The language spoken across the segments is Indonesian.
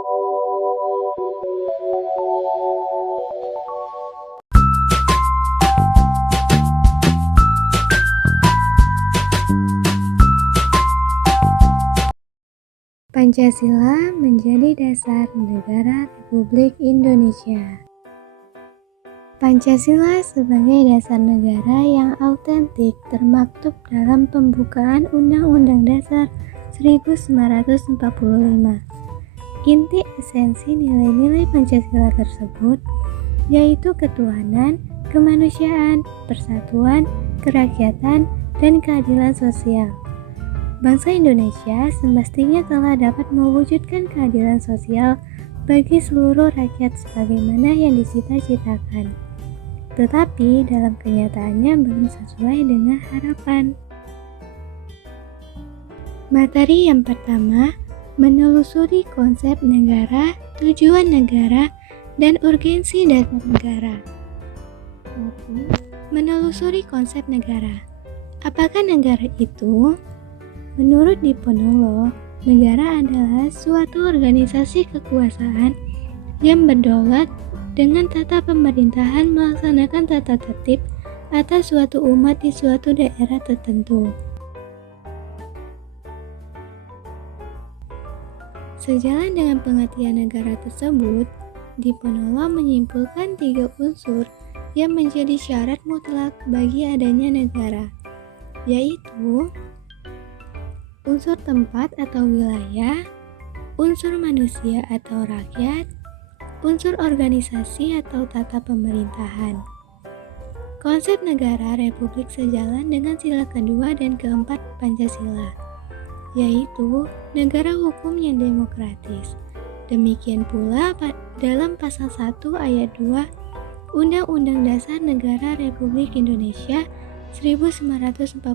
Pancasila menjadi dasar negara Republik Indonesia. Pancasila sebagai dasar negara yang autentik termaktub dalam pembukaan Undang-Undang Dasar 1945. Inti esensi nilai-nilai Pancasila tersebut yaitu ketuhanan, kemanusiaan, persatuan, kerakyatan, dan keadilan sosial. Bangsa Indonesia semestinya telah dapat mewujudkan keadilan sosial bagi seluruh rakyat sebagaimana yang dicita-citakan. Tetapi dalam kenyataannya belum sesuai dengan harapan. Materi yang pertama, menelusuri konsep negara, tujuan negara, dan urgensi dasar negara. Menelusuri konsep negara. Apakah negara itu? Menurut Diponolo, negara adalah suatu organisasi kekuasaan yang berdaulat dengan tata pemerintahan melaksanakan tata tertib atas suatu umat di suatu daerah tertentu. Sejalan dengan pengertian negara tersebut, Diponolo menyimpulkan 3 unsur yang menjadi syarat mutlak bagi adanya negara, yaitu unsur tempat atau wilayah, unsur manusia atau rakyat, unsur organisasi atau tata pemerintahan. Konsep negara Republik sejalan dengan sila kedua dan keempat Pancasila, yaitu negara hukum yang demokratis. Demikian pula dalam pasal 1 ayat 2 Undang-Undang Dasar Negara Republik Indonesia 1945.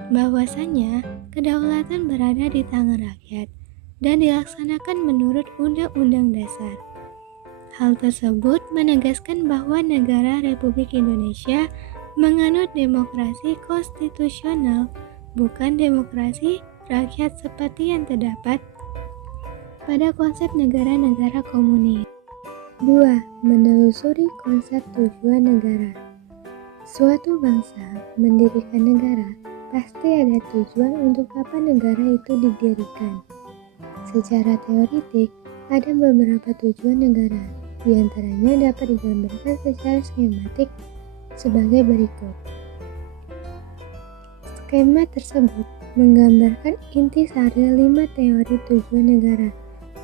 Bahwasanya kedaulatan berada di tangan rakyat dan dilaksanakan menurut Undang-Undang Dasar. Hal tersebut menegaskan bahwa negara Republik Indonesia menganut demokrasi konstitusional, bukan demokrasi rakyat seperti yang terdapat pada konsep negara-negara komunis. 2. Menelusuri konsep tujuan negara. Suatu bangsa mendirikan negara pasti ada tujuan untuk apa negara itu didirikan. Secara teoritik, ada beberapa tujuan negara, di antaranya dapat digambarkan secara skematik sebagai berikut. Skema tersebut menggambarkan intisari 5 teori tujuan negara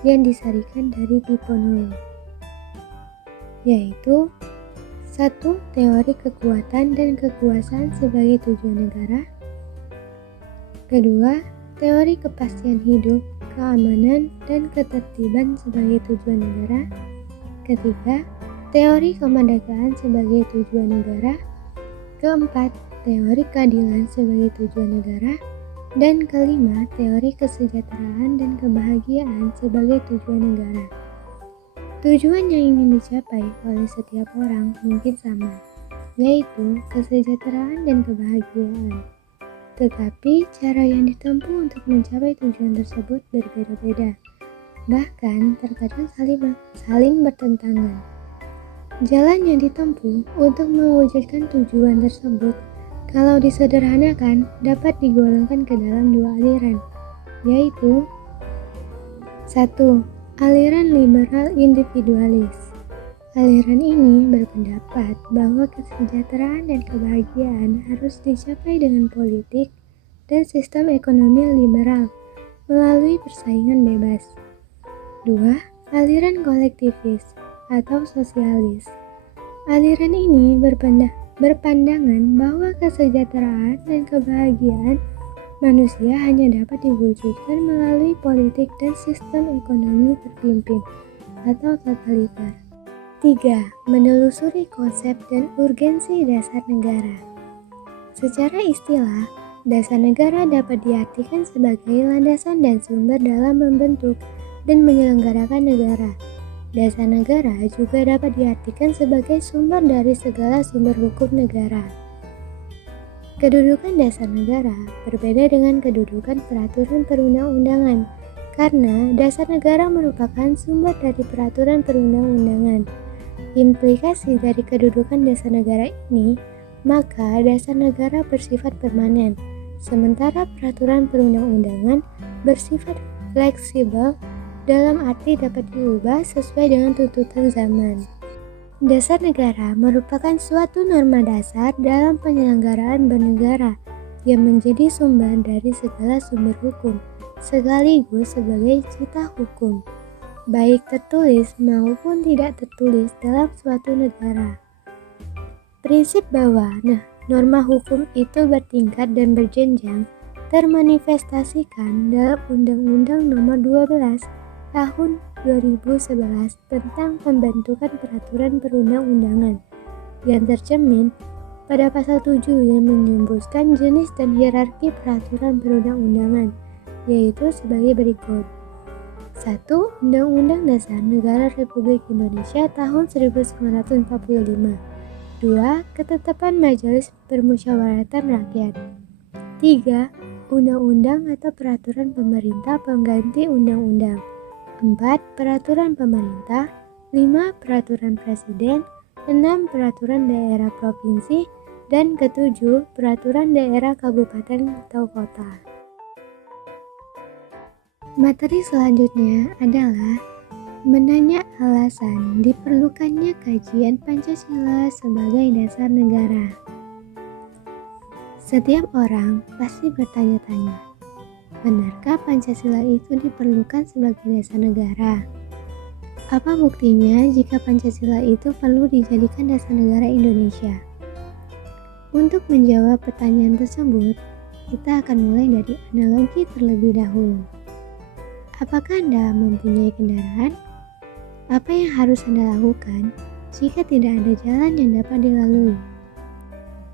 yang disarikan dari Diponolo, yaitu 1. Teori kekuatan dan kekuasaan sebagai tujuan negara. Kedua, teori kepastian hidup, keamanan, dan ketertiban sebagai tujuan negara. Ketiga, teori kemerdekaan sebagai tujuan negara. Keempat, teori keadilan sebagai tujuan negara. Dan kelima, teori kesejahteraan dan kebahagiaan sebagai tujuan negara. Tujuan yang ingin dicapai oleh setiap orang mungkin sama, yaitu kesejahteraan dan kebahagiaan. Tetapi cara yang ditempuh untuk mencapai tujuan tersebut berbeda-beda, bahkan terkadang saling bertentangan. Jalan yang ditempuh untuk mewujudkan tujuan tersebut, kalau disederhanakan, dapat digolongkan ke dalam 2 aliran, yaitu 1. Aliran liberal individualis. Aliran ini berpendapat bahwa kesejahteraan dan kebahagiaan harus dicapai dengan politik dan sistem ekonomi liberal melalui persaingan bebas. 2. Aliran kolektivis atau sosialis. Aliran ini berpandangan bahwa kesejahteraan dan kebahagiaan manusia hanya dapat diwujudkan melalui politik dan sistem ekonomi terpimpin atau totaliter. 3. Menelusuri konsep dan urgensi dasar negara. Secara istilah, dasar negara dapat diartikan sebagai landasan dan sumber dalam membentuk dan menyelenggarakan negara. Dasar negara juga dapat diartikan sebagai sumber dari segala sumber hukum negara. Kedudukan dasar negara berbeda dengan kedudukan peraturan perundang-undangan karena dasar negara merupakan sumber dari peraturan perundang-undangan. Implikasi dari kedudukan dasar negara ini, maka dasar negara bersifat permanen, sementara peraturan perundang-undangan bersifat fleksibel dalam arti dapat diubah sesuai dengan tuntutan zaman. Dasar negara merupakan suatu norma dasar dalam penyelenggaraan bernegara yang menjadi sumber dari segala sumber hukum, sekaligus sebagai cita hukum, baik tertulis maupun tidak tertulis dalam suatu negara. Prinsip bahwa norma hukum itu bertingkat dan berjenjang termanifestasikan dalam Undang-Undang Nomor 12 Tahun 2011 tentang pembentukan peraturan perundang-undangan yang tercermin pada pasal 7 yang menyebutkan jenis dan hierarki peraturan perundang-undangan, yaitu sebagai berikut. 1. Undang-Undang Dasar Negara Republik Indonesia tahun 1945. 2. Ketetapan Majelis Permusyawaratan Rakyat. 3. Undang-undang atau peraturan pemerintah pengganti undang-undang. 4. Peraturan pemerintah. 5. Peraturan presiden. 6. Peraturan daerah provinsi. Dan ke-7. Peraturan daerah kabupaten atau kota. Materi selanjutnya adalah menanya alasan diperlukannya kajian Pancasila sebagai dasar negara. Setiap orang pasti bertanya-tanya, benarkah Pancasila itu diperlukan sebagai dasar negara? Apa buktinya jika Pancasila itu perlu dijadikan dasar negara Indonesia? Untuk menjawab pertanyaan tersebut, kita akan mulai dari analogi terlebih dahulu. Apakah Anda mempunyai kendaraan? Apa yang harus Anda lakukan jika tidak ada jalan yang dapat dilalui?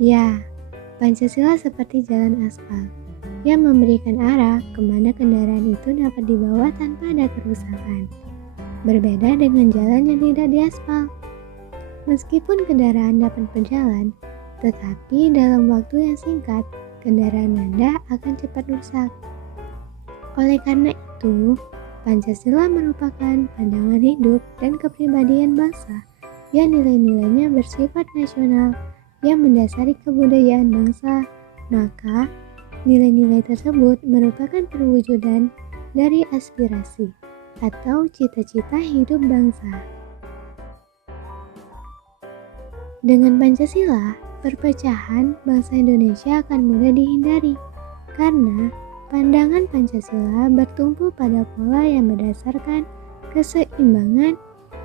Ya, Pancasila seperti jalan aspal yang memberikan arah kemana kendaraan itu dapat dibawa tanpa ada kerusakan. Berbeda dengan jalan yang tidak diaspal. Meskipun kendaraan dapat berjalan, tetapi dalam waktu yang singkat, kendaraan Anda akan cepat rusak. Oleh karena itu, Pancasila merupakan pandangan hidup dan kepribadian bangsa yang nilai-nilainya bersifat nasional yang mendasari kebudayaan bangsa, maka nilai-nilai tersebut merupakan perwujudan dari aspirasi atau cita-cita hidup bangsa. Dengan Pancasila, perpecahan bangsa Indonesia akan mudah dihindari karena pandangan Pancasila bertumpu pada pola yang berdasarkan keseimbangan,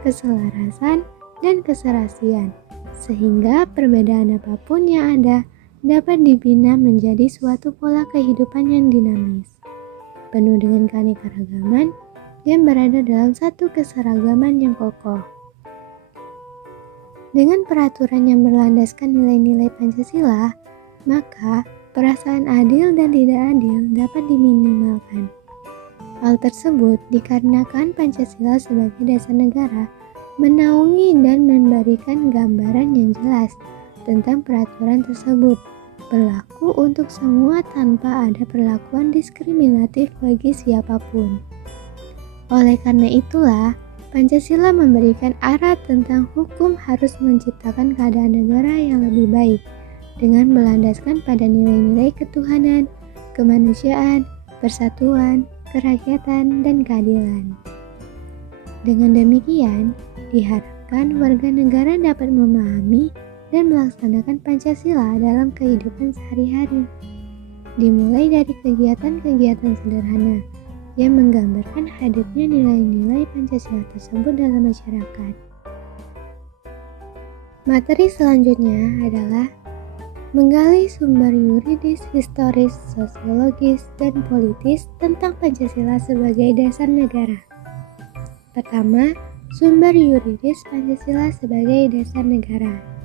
keselarasan, dan keserasian, sehingga perbedaan apapun yang ada dapat dibina menjadi suatu pola kehidupan yang dinamis, penuh dengan keanekaragaman yang berada dalam satu keseragaman yang kokoh. Dengan peraturan yang berlandaskan nilai-nilai Pancasila, maka perasaan adil dan tidak adil dapat diminimalkan. Hal tersebut dikarenakan Pancasila sebagai dasar negara menaungi dan memberikan gambaran yang jelas tentang peraturan tersebut, berlaku untuk semua tanpa ada perlakuan diskriminatif bagi siapapun. Oleh karena itulah, Pancasila memberikan arah tentang hukum harus menciptakan keadaan negara yang lebih baik dengan berlandaskan pada nilai-nilai ketuhanan, kemanusiaan, persatuan, kerakyatan, dan keadilan. Dengan demikian, diharapkan warga negara dapat memahami dan melaksanakan Pancasila dalam kehidupan sehari-hari, dimulai dari kegiatan-kegiatan sederhana yang menggambarkan hadirnya nilai-nilai Pancasila tersebut dalam masyarakat. Materi selanjutnya adalah menggali sumber yuridis, historis, sosiologis, dan politis tentang Pancasila sebagai dasar negara. Pertama, sumber yuridis Pancasila sebagai dasar negara.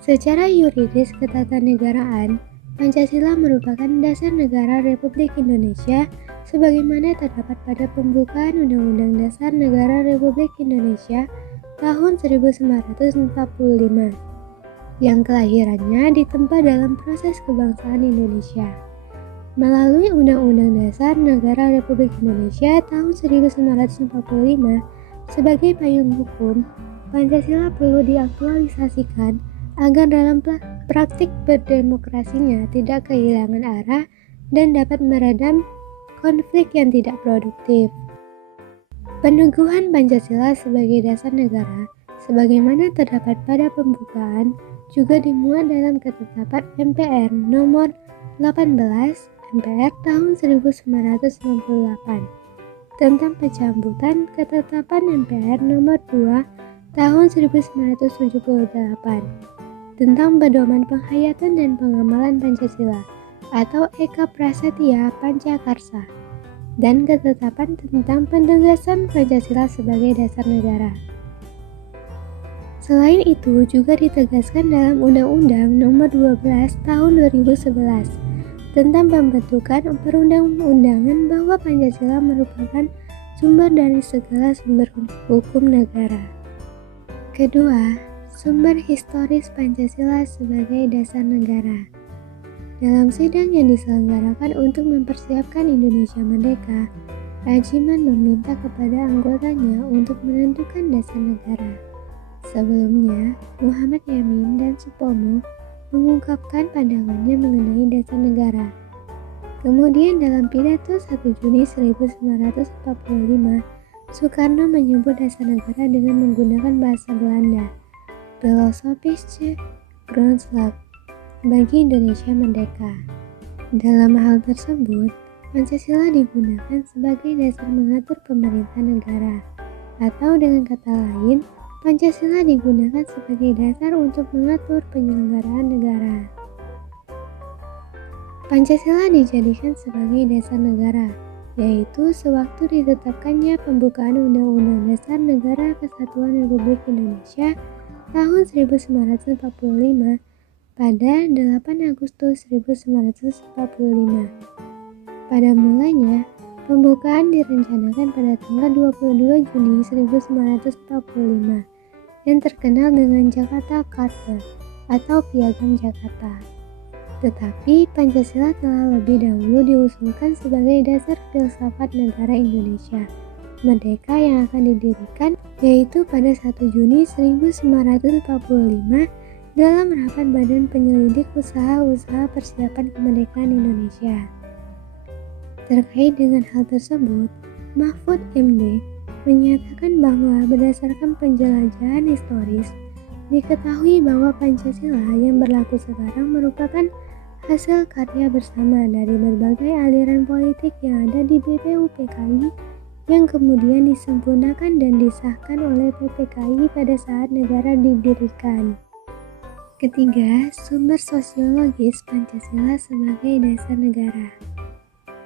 Secara yuridis ketatanegaraan, Pancasila merupakan dasar negara Republik Indonesia sebagaimana terdapat pada pembukaan Undang-Undang Dasar Negara Republik Indonesia tahun 1945 yang kelahirannya ditempa dalam proses kebangsaan Indonesia. Melalui Undang-Undang Dasar Negara Republik Indonesia tahun 1945 sebagai payung hukum, Pancasila perlu diaktualisasikan agar dalam praktik berdemokrasinya tidak kehilangan arah dan dapat meredam konflik yang tidak produktif. Peneguhan Pancasila sebagai dasar negara, sebagaimana terdapat pada pembukaan, juga dimuat dalam Ketetapan MPR Nomor 18 MPR tahun 1998 tentang pencabutan Ketetapan MPR Nomor 2 tahun 1978 tentang pedoman penghayatan dan pengamalan Pancasila atau Eka Prasetya Pancakarsa dan Ketetapan tentang penegasan Pancasila sebagai dasar negara. Selain itu juga ditegaskan dalam Undang-Undang Nomor 12 Tahun 2011 tentang pembentukan perundang-undangan bahwa Pancasila merupakan sumber dari segala sumber hukum negara. Kedua, sumber historis Pancasila sebagai dasar negara. Dalam sidang yang diselenggarakan untuk mempersiapkan Indonesia Merdeka, Rajiman meminta kepada anggotanya untuk menentukan dasar negara. Sebelumnya, Muhammad Yamin dan Supomo mengungkapkan pandangannya mengenai dasar negara. Kemudian dalam pidato 1 Juni 1945, Soekarno menyebut dasar negara dengan menggunakan bahasa Belanda, Philosophische Grondslag, bagi Indonesia Merdeka. Dalam hal tersebut, Pancasila digunakan sebagai dasar mengatur pemerintah negara, atau dengan kata lain, Pancasila digunakan sebagai dasar untuk mengatur penyelenggaraan negara. Pancasila dijadikan sebagai dasar negara, yaitu sewaktu ditetapkannya pembukaan Undang-Undang Dasar Negara Kesatuan Republik Indonesia tahun 1945 pada 8 Agustus 1945. Pada mulanya, pembukaan direncanakan pada tanggal 22 Juni 1945 yang terkenal dengan Jakarta Charter atau Piagam Jakarta. Tetapi Pancasila telah lebih dahulu diusulkan sebagai dasar filsafat negara Indonesia Merdeka yang akan didirikan, yaitu pada 1 Juni 1945 dalam rapat Badan Penyelidik Usaha-usaha Persiapan Kemerdekaan Indonesia. Terkait dengan hal tersebut, Mahfud MD menyatakan bahwa berdasarkan penjelajahan historis, diketahui bahwa Pancasila yang berlaku sekarang merupakan hasil karya bersama dari berbagai aliran politik yang ada di BPUPKI yang kemudian disempurnakan dan disahkan oleh PPKI pada saat negara didirikan. Ketiga, sumber sosiologis Pancasila sebagai dasar negara.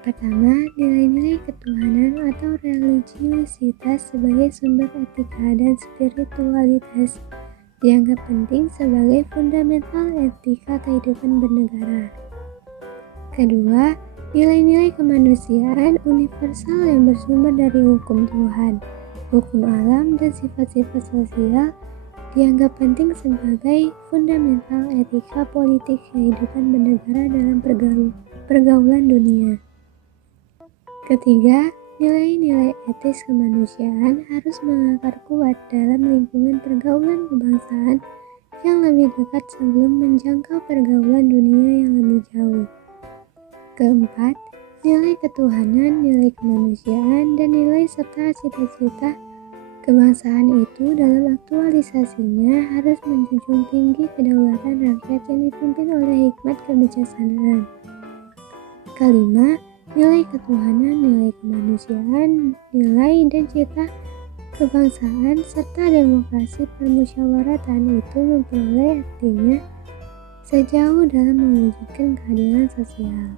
Pertama, nilai-nilai ketuhanan atau religiusitas sebagai sumber etika dan spiritualitas dianggap penting sebagai fundamental etika kehidupan bernegara. Kedua, nilai-nilai kemanusiaan universal yang bersumber dari hukum Tuhan, hukum alam, dan sifat-sifat sosial dianggap penting sebagai fundamental etika politik kehidupan bernegara dalam pergaulan dunia. Ketiga, nilai-nilai etis kemanusiaan harus mengakar kuat dalam lingkungan pergaulan kebangsaan yang lebih dekat sebelum menjangkau pergaulan dunia yang lebih jauh. Keempat, nilai ketuhanan, nilai kemanusiaan, dan nilai serta cita-cita kebangsaan itu dalam aktualisasinya harus menjunjung tinggi kedaulatan rakyat yang dipimpin oleh hikmat kebijaksanaan. Kelima, nilai ketuhanan, nilai kemanusiaan, nilai dan cita kebangsaan, serta demokrasi permusyawaratan itu memperoleh artinya sejauh dalam mewujudkan keadilan sosial.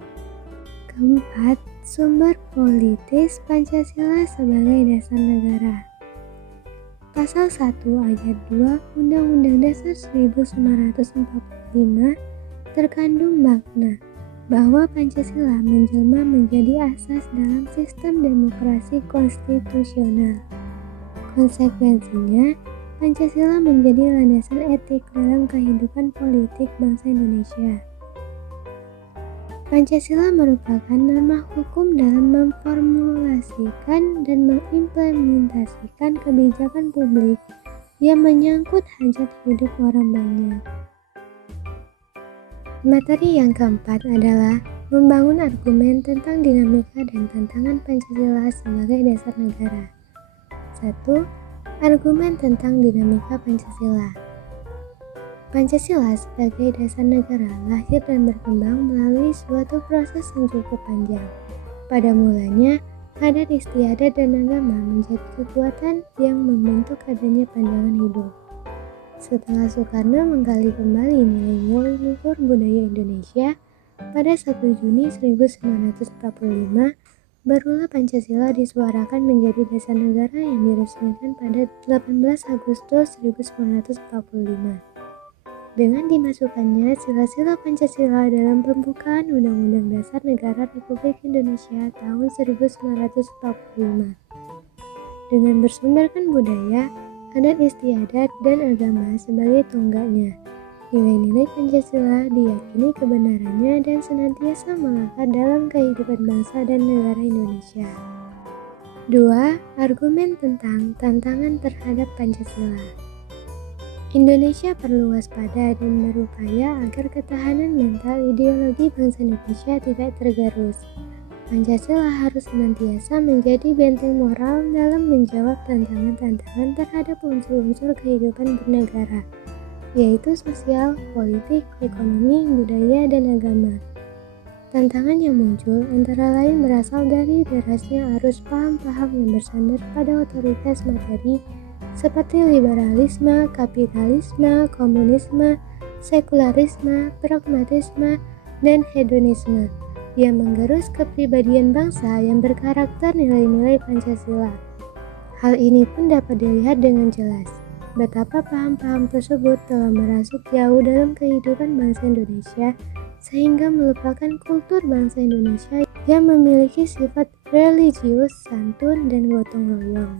Keempat, sumber politis Pancasila sebagai dasar negara. Pasal 1 ayat 2 Undang-Undang Dasar 1945 terkandung makna bahwa Pancasila menjelma menjadi asas dalam sistem demokrasi konstitusional. Konsekuensinya, Pancasila menjadi landasan etik dalam kehidupan politik bangsa Indonesia. Pancasila merupakan norma hukum dalam memformulasikan dan mengimplementasikan kebijakan publik yang menyangkut hajat hidup orang banyak. Materi yang keempat adalah membangun argumen tentang dinamika dan tantangan Pancasila sebagai dasar negara. 1. Argumen tentang dinamika Pancasila. Pancasila sebagai dasar negara lahir dan berkembang melalui suatu proses yang cukup panjang. Pada mulanya, adat istiadat dan agama menjadi kekuatan yang membentuk adanya pandangan hidup. Setelah Soekarno menggali kembali nilai-nilai luhur budaya Indonesia, pada 1 Juni 1945, barulah Pancasila disuarakan menjadi dasar negara yang diresmikan pada 18 Agustus 1945. Dengan dimasukkannya sila-sila Pancasila dalam pembukaan Undang-Undang Dasar Negara Republik Indonesia tahun 1945. Dengan bersumberkan budaya, adat istiadat, dan agama sebagai tonggaknya, nilai-nilai Pancasila diyakini kebenarannya dan senantiasa melekat dalam kehidupan bangsa dan negara Indonesia. 2. Argumen tentang tantangan terhadap Pancasila. Indonesia perlu waspada dan berupaya agar ketahanan mental ideologi bangsa Indonesia tidak tergerus. Pancasila harus senantiasa menjadi benteng moral dalam menjawab tantangan-tantangan terhadap unsur-unsur kehidupan bernegara, yaitu sosial, politik, ekonomi, budaya, dan agama. Tantangan yang muncul antara lain berasal dari derasnya arus paham-paham yang bersandar pada otoritas materi seperti liberalisme, kapitalisme, komunisme, sekularisme, pragmatisme, dan hedonisme yang menggerus kepribadian bangsa yang berkarakter nilai-nilai Pancasila. Hal ini pun dapat dilihat dengan jelas betapa paham-paham tersebut telah merasuk jauh dalam kehidupan bangsa Indonesia sehingga melupakan kultur bangsa Indonesia yang memiliki sifat religius, santun, dan gotong royong.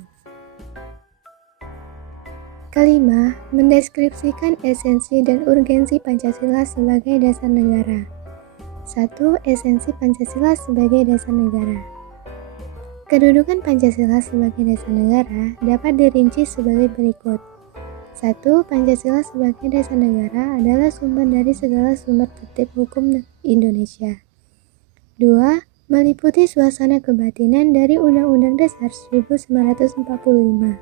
Kelima, mendeskripsikan esensi dan urgensi Pancasila sebagai dasar negara. 1. Esensi Pancasila sebagai dasar negara. Kedudukan Pancasila sebagai dasar negara dapat dirinci sebagai berikut. 1. Pancasila sebagai dasar negara adalah sumber dari segala sumber tertib hukum Indonesia. 2. Meliputi suasana kebatinan dari Undang-Undang Dasar 1945.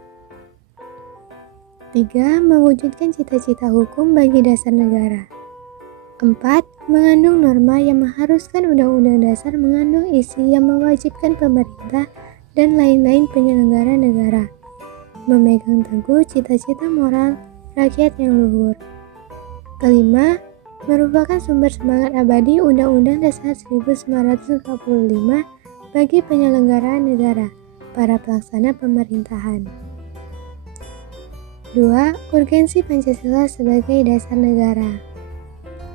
3. Mewujudkan cita-cita hukum bagi dasar negara. 4. Mengandung norma yang mengharuskan Undang-Undang Dasar mengandung isi yang mewajibkan pemerintah dan lain-lain penyelenggara negara memegang teguh cita-cita moral rakyat yang luhur. Kelima, merupakan sumber semangat abadi Undang-Undang Dasar 1945 bagi penyelenggaraan negara, para pelaksana pemerintahan. 2. Urgensi Pancasila sebagai dasar negara.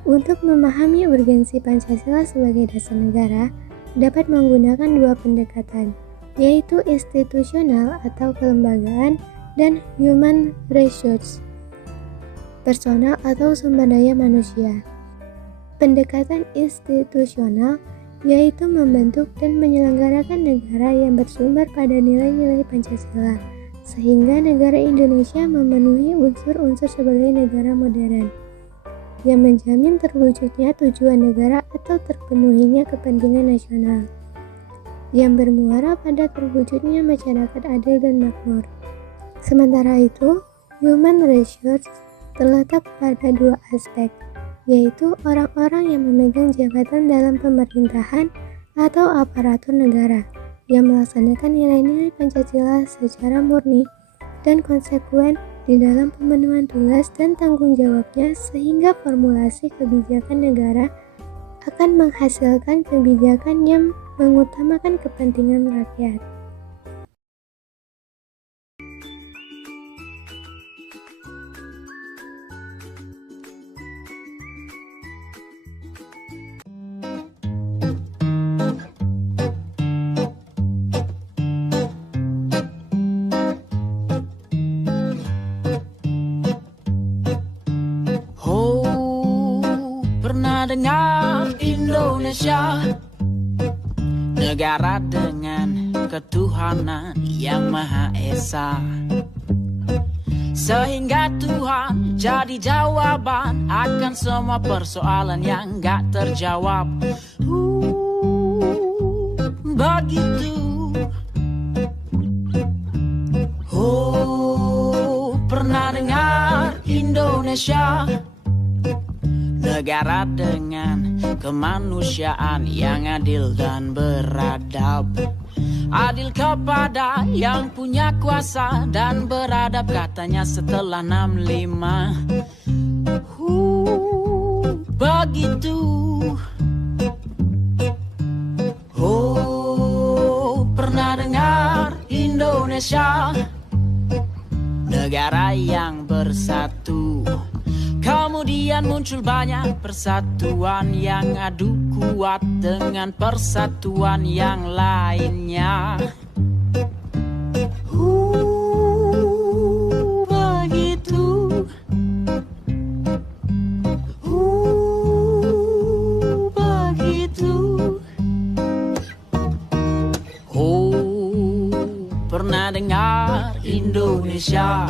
Untuk memahami urgensi Pancasila sebagai dasar negara, dapat menggunakan dua pendekatan, yaitu institusional atau kelembagaan dan human resource, personal atau sumber daya manusia. Pendekatan institusional yaitu membentuk dan menyelenggarakan negara yang bersumber pada nilai-nilai Pancasila, sehingga negara Indonesia memenuhi unsur-unsur sebagai negara modern yang menjamin terwujudnya tujuan negara atau terpenuhinya kepentingan nasional yang bermuara pada terwujudnya masyarakat adil dan makmur. Sementara itu, human resource terletak pada dua aspek, yaitu orang-orang yang memegang jabatan dalam pemerintahan atau aparatur negara yang melaksanakan nilai-nilai Pancasila secara murni dan konsekuen di dalam pemenuhan tugas dan tanggung jawabnya, sehingga formulasi kebijakan negara akan menghasilkan kebijakan yang mengutamakan kepentingan rakyat. Dengar Indonesia, negara dengan ketuhanan yang Maha Esa, sehingga Tuhan jadi jawaban akan semua persoalan yang gak terjawab. Begitu. Pernah dengar Indonesia, negara dengan kemanusiaan yang adil dan beradab. Adil kepada yang punya kuasa dan beradab, katanya setelah 65. Begitu. Pernah dengar Indonesia, negara yang bersatu. Kemudian muncul banyak persatuan yang adu kuat dengan persatuan yang lainnya. Begitu. Begitu. Pernah dengar Indonesia,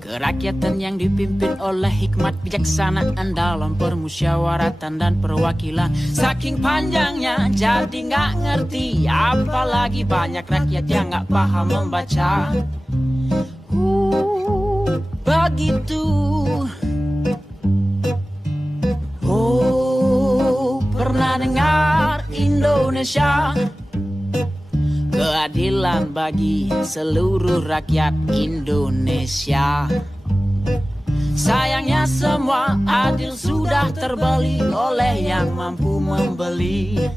kerakyatan yang dipimpin oleh hikmat bijaksanaan dalam permusyawaratan dan perwakilan. Saking panjangnya jadi gak ngerti, apalagi banyak rakyat yang gak paham membaca. Begitu. Pernah dengar Indonesia, keadilan bagi seluruh rakyat Indonesia. Sayangnya semua adil sudah terbeli oleh yang mampu membeli.